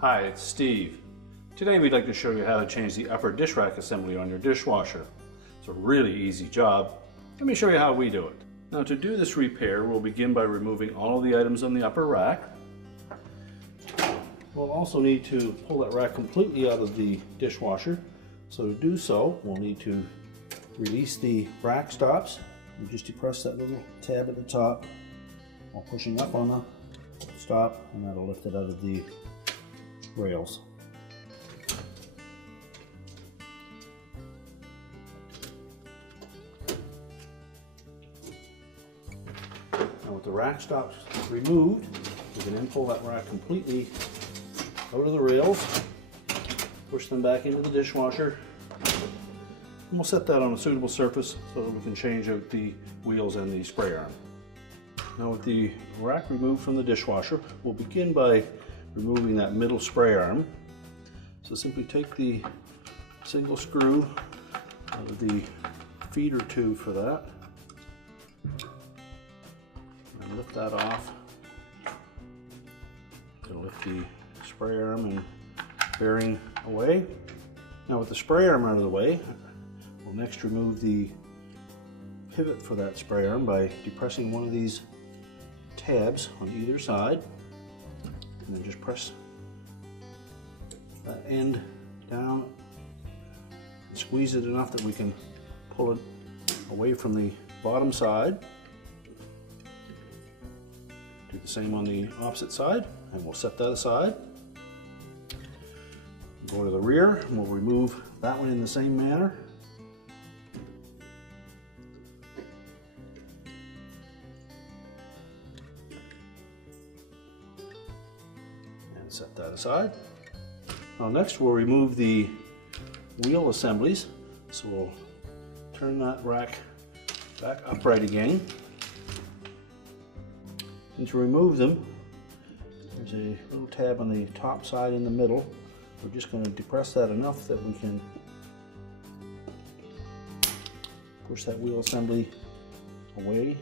Hi, it's Steve. Today we'd like to show you how to change the upper dish rack assembly on your dishwasher. It's a really easy job. Let me show you how we do it. Now to do this repair, we'll begin by removing all of the items on the upper rack. We'll also need to pull that rack completely out of the dishwasher. So to do so, we'll need to release the rack stops. You just depress that little tab at the top while pushing up on the stop, and that'll lift it out of the rails. Now with the rack stops removed, we can then pull that rack completely out of the rails, push them back into the dishwasher, and we'll set that on a suitable surface so that we can change out the wheels and the spray arm. Now with the rack removed from the dishwasher, we'll begin by removing that middle spray arm. So simply take the single screw out of the feeder tube for that and lift that off. It'll lift the spray arm and bearing away. Now with the spray arm out of the way, we'll next remove the pivot for that spray arm by depressing one of these tabs on either side. And then just press that end down and squeeze it enough that we can pull it away from the bottom side. Do the same on the opposite side, and we'll set that aside. Go to the rear, and we'll remove that one in the same manner. Set that aside. Now next we'll remove the wheel assemblies. So we'll turn that rack back upright again. And to remove them, there's a little tab on the top side in the middle. We're just going to depress that enough that we can push that wheel assembly away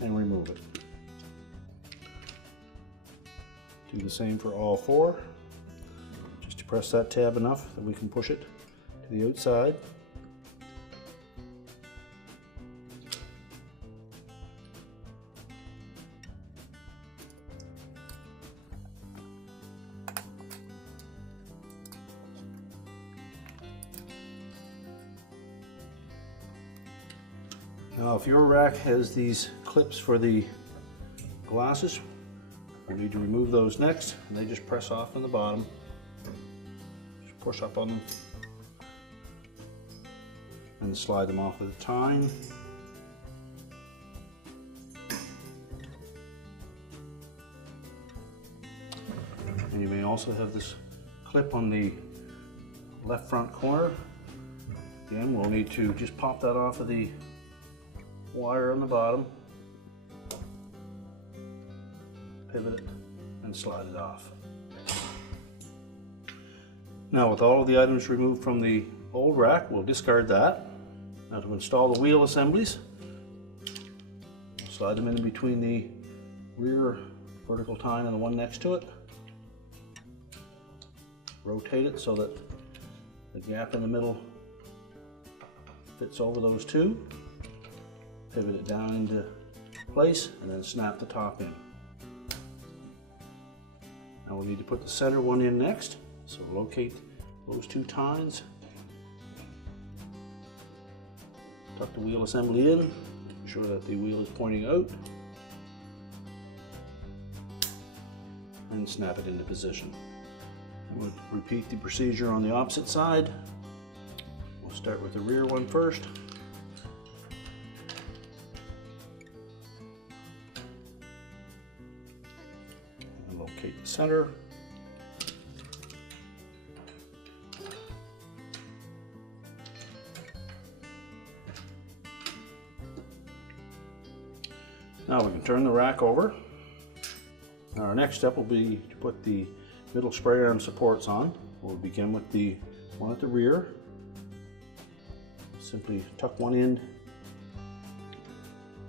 and remove it. Do the same for all four. Just depress that tab enough that we can push it to the outside. Now if your rack has these clips for the glasses, we'll need to remove those next, and they just press off in the bottom. Just push up on them and slide them off at a time. And you may also have this clip on the left front corner. Again, we'll need to just pop that off of the wire on the bottom, pivot it, and slide it off. Now with all of the items removed from the old rack, we'll discard that. Now to install the wheel assemblies, we'll slide them in between the rear vertical tine and the one next to it. Rotate it so that the gap in the middle fits over those two. Pivot it down into place and then snap the top in. Now we'll need to put the center one in next, so locate those two tines. Tuck the wheel assembly in, make sure that the wheel is pointing out, and snap it into position. And we'll repeat the procedure on the opposite side. We'll start with the rear one first. Locate the center. Now we can turn the rack over. Now our next step will be to put the middle spray arm supports on. We'll begin with the one at the rear. Simply tuck one end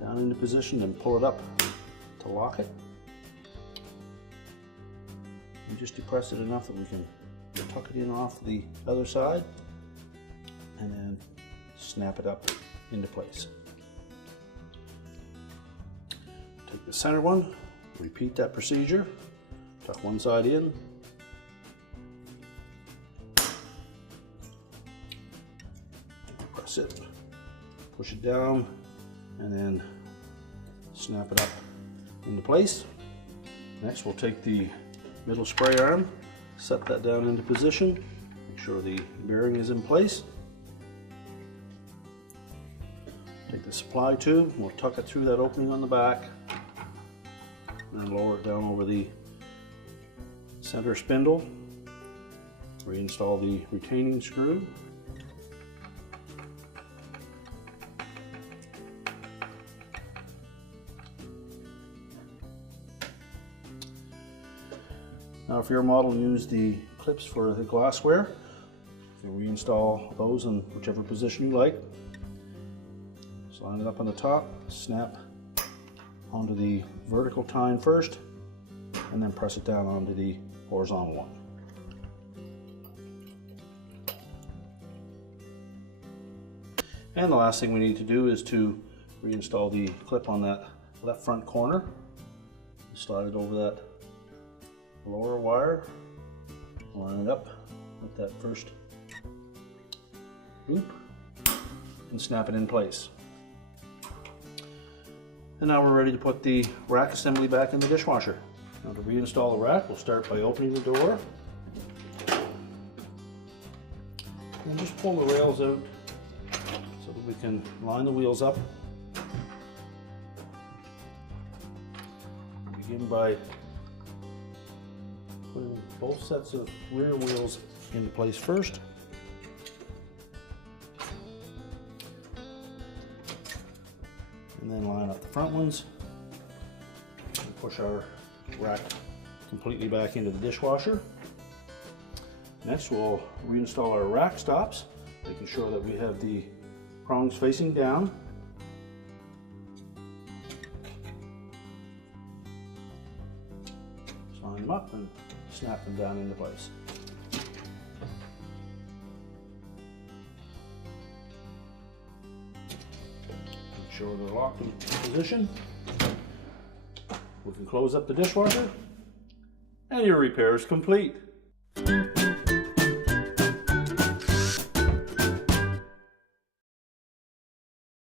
down into position and pull it up to to lock it. And just depress it enough that we can tuck it in off the other side and then snap it up into place. Take the center one, repeat that procedure, tuck one side in, press it, push it down, and then snap it up into place. Next we'll take the middle spray arm, set that down into position, make sure the bearing is in place. Take the supply tube, we'll tuck it through that opening on the back, and then lower it down over the center spindle. Reinstall the retaining screw. Now if your model used the clips for the glassware, you reinstall those in whichever position you like. Just line it up on the top, snap onto the vertical tine first, and then press it down onto the horizontal one. And the last thing we need to do is to reinstall the clip on that left front corner. Slide it over that lower wire, line it up with that first loop, and snap it in place. And now we're ready to put the rack assembly back in the dishwasher. Now to reinstall the rack, we'll start by opening the door. And just pull the rails out so that we can line the wheels up. Begin by putting both sets of rear wheels into place first. And then line up the front ones and push our rack completely back into the dishwasher. Next we'll reinstall our rack stops, making sure that we have the prongs facing down. Just line them up and snap them down into place. Make sure they're locked in position. We can close up the dishwasher and your repair is complete.